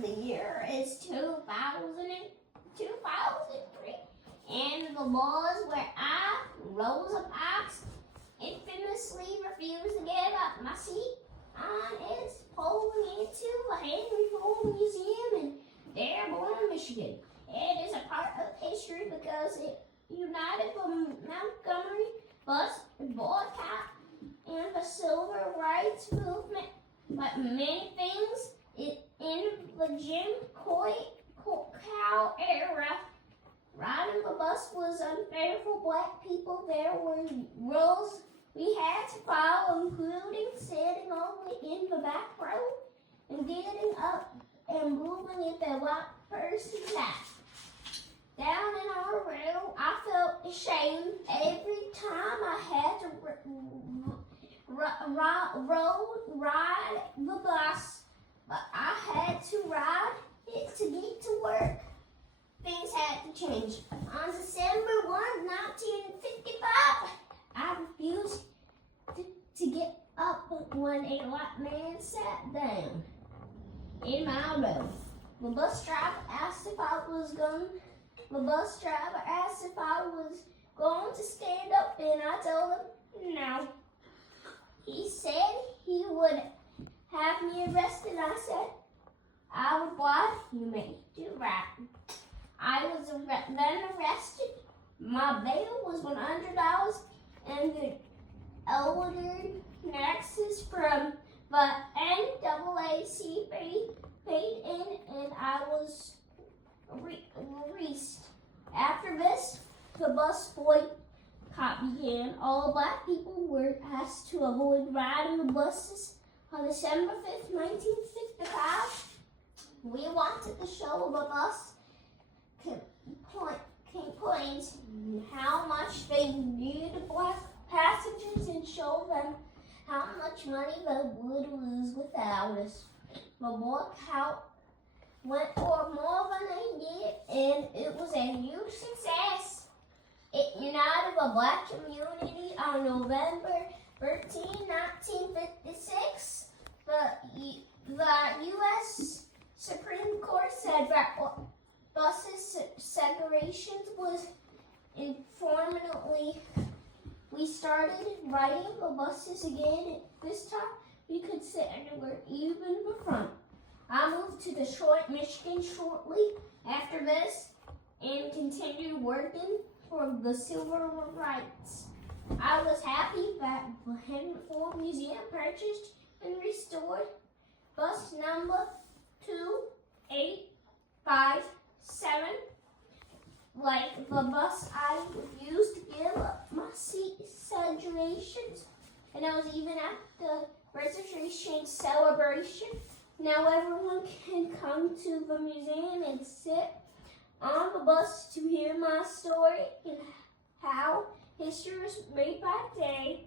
The year is 2003, and the laws where I, Rosa Parks, infamously refused to give up my seat on is pulling into the Henry Ford Museum in Dearborn, Michigan. It is a part of history because it united the Montgomery bus boycott and the civil rights movement, but many things in the Jim Crow era. Riding the bus was unfair for black people. There were rules we had to follow, including sitting only in the back row and getting up and moving if a white person left. Down in our row, I felt ashamed every time I had to ride the bus, but I had to ride it to get to work. Things had to change. On December 1, 1955, I refused to get up when a white man sat down in my row. The bus driver asked if I was going to stand up, and I told him no. He said he would have me arrested. I said I would. What? You may do right. I was then arrested. My bail was $100, and the ordered nexus from the NAACP paid in, and I was released. After this, the bus boycott began. All black people were asked to avoid riding the buses. On December 5th, 1955, we wanted to show the bus complaints how much they needed black passengers and show them how much money they would lose without us. The boycott went for more than a year, and it was a huge success. It united the black community on November 13, 1956. The U.S. Supreme Court said that buses segregations was informally. We started riding the buses again. This time we could sit anywhere, even the front. I moved to Detroit, Michigan shortly after this and continued working for the civil rights. I was happy that the Henry Ford Museum purchased and restored bus number 2857. Like the bus I refused to give up my seat segregations, and I was even at the registration celebration. Now everyone can come to the museum and sit on the bus to hear my story and how history was made by day.